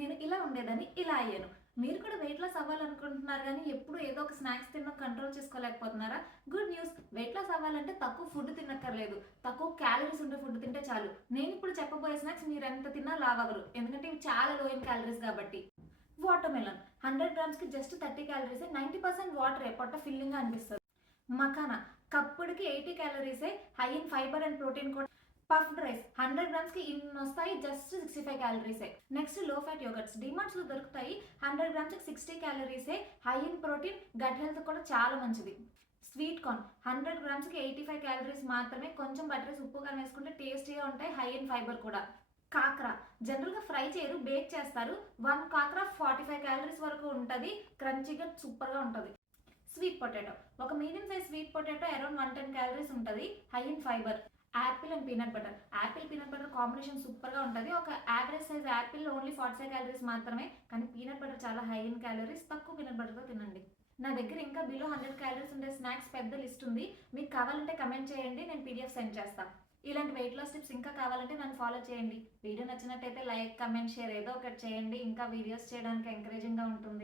నేను ఇలా ఉండేదాన్ని, ఇలా అయ్యాను. మీరు కూడా వెయిట్ లాస్ అవ్వాలనుకుంటున్నారు కానీ ఎప్పుడు ఏదో ఒక స్నాక్స్ తినడం కంట్రోల్ చేసుకోలేకపోతున్నారా? గుడ్ న్యూస్, వెయిట్ లాస్ అవ్వాలంటే తక్కువ ఫుడ్ తినక్కర్లేదు. తక్కువ క్యాలరీస్ ఉండే ఫుడ్ తింటే చాలు. నేను ఇప్పుడు చెప్పబోయే స్నాక్స్ మీరు ఎంత తిన్నా లావు అవ్వరు. ఎందుకంటే ఇవి చాలా లో ఇన్ క్యాలరీస్ కాబట్టి. వాటర్ మెలన్ 100 గ్రామ్స్కి జస్ట్ 30 క్యాలరీసే, 90% వాటరే, పొట్ట ఫిల్లింగ్గా అనిపిస్తుంది. మఖానా కప్పుడికి 80 క్యాలరీసే, high in fibre and protein కూడా. పఫ్డ్ రైస్ 100 గ్రామ్స్కి ఇన్ని వస్తాయి, జస్ట్ 65 క్యాలరీసే. నెక్స్ట్ లో ఫ్యాట్ యోగర్ట్స్ డిమార్ట్స్లో దొరుకుతాయి. 100 గ్రామ్స్కి 60 క్యాలరీసే, high in protein, gut health కూడా చాలా మంచిది. స్వీట్ కార్న్ 100 గ్రామ్స్కి 85 క్యాలరీస్ మాత్రమే, కొంచెం బటర్ ఉప్పుగా వేసుకుంటే టేస్టీగా ఉంటాయి, హై ఇన్ ఫైబర్ కూడా. కాకర జనరల్గా ఫ్రై చేయరు, బేక్ చేస్తారు. 1 కాకర 45 క్యాలరీస్ వరకు ఉంటుంది, క్రంచీగా సూపర్గా ఉంటుంది. స్వీట్ పొటాటో ఒక medium size sweet potato around 110 calories ఉంటుంది, high in fibre. Apple and peanut butter, apple peanut butter combination సూపర్గా ఉంటుంది. ఒక average size apple only 45 calories మాత్రమే, కానీ పీనట్ బటర్ చాలా హై ఇన్ క్యాలరీస్, తక్కువ పీనట్ బటర్తో తినండి. నా దగ్గర ఇంకా బిలో 100 క్యాలరీస్ ఉండే స్నాక్స్ పెద్ద లిస్ట్ ఉంది. మీకు కావాలంటే కమెంట్ చేయండి, నేను పీడిఎఫ్ సెండ్ చేస్తాను. ఇలాంటి వెయిట్ లాస్ టిప్స్ ఇంకా కావాలంటే నన్ను ఫాలో చేయండి. వీడియో నచ్చినట్టయితే లైక్, కమెంట్, షేర్ ఏదో ఒకటి చేయండి. ఇంకా వీడియోస్ చేయడానికి ఎంకరేజింగ్గా ఉంటుంది.